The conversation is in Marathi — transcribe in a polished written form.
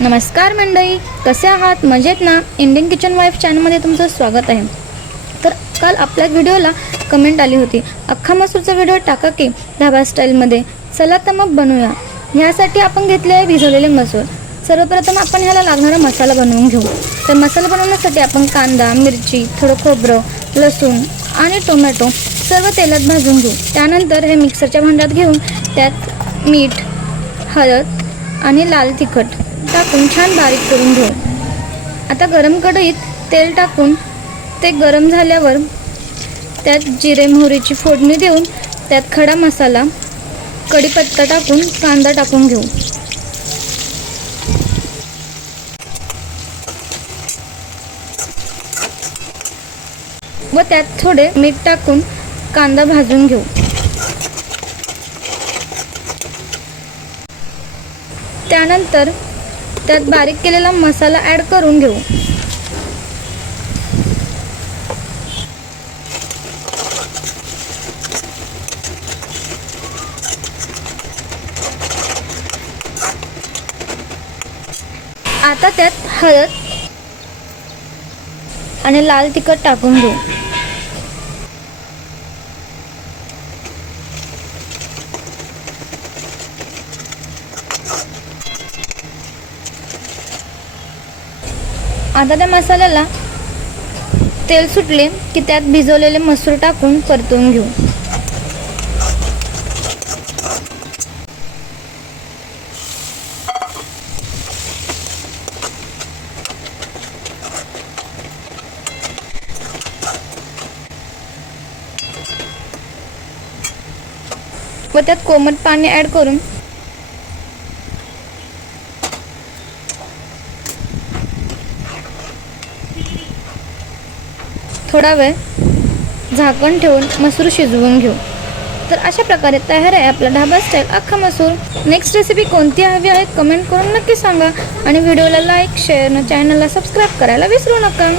नमस्कार मंडळी, कसे आहात? मजेत ना? इंडियन किचन वाईफ चॅनलमध्ये तुमचं स्वागत आहे. तर काल आपल्या व्हिडिओला कमेंट आली होती, अख्खा मसूरचा व्हिडिओ टाका की ढाबा स्टाईलमध्ये. चला तर मग बनवूया. ह्यासाठी आपण घेतले आहे भिजवलेले मसूर. सर्वप्रथम आपण ह्याला लागणारा मसाला बनवून घेऊ. तर मसाला बनवण्यासाठी आपण कांदा, मिरची, थोडं खोबरं, लसूण आणि टोमॅटो सर्व तेलात भाजून घेऊ. त्यानंतर हे मिक्सरच्या भांड्यात घेऊन त्यात मीठ, हळद आणि लाल तिखट टाकून छान बारीक करून घेऊ. आता गरम कढईत तेल टाकून ते गरम झाल्यावर त्यात जिरे मोहरीची फोडणी देऊन त्यात खडा मसाला, कढीपत्ता टाकून कांदा टाकून घेऊ. व त्यात थोडे मीठ टाकून कांदा भाजून घेऊ. त्यानंतर त्यात बारीक केलेला मसाला ॲड करून घेऊ. आता त्यात हळद आणि लाल तिखट टाकून घेऊ. आता त्या मसाल्याला तेल सुटले की त्यात भिजवलेले मसूर टाकून परतून घेऊ. व त्यात कोमट पाणी ॲड करून थोडा वेळ झाकण ठेवून मसूर शिजवून घेऊ. तर अशा प्रकारे तयार आहे आपला ढाबा स्टाईल अख्खा मसूर. नेक्स्ट रेसिपी कोणती हवी आहे कमेंट करून नक्की सांगा आणि व्हिडिओला लाईक, शेअर आणि चॅनलला सबस्क्राईब करायला विसरू नका.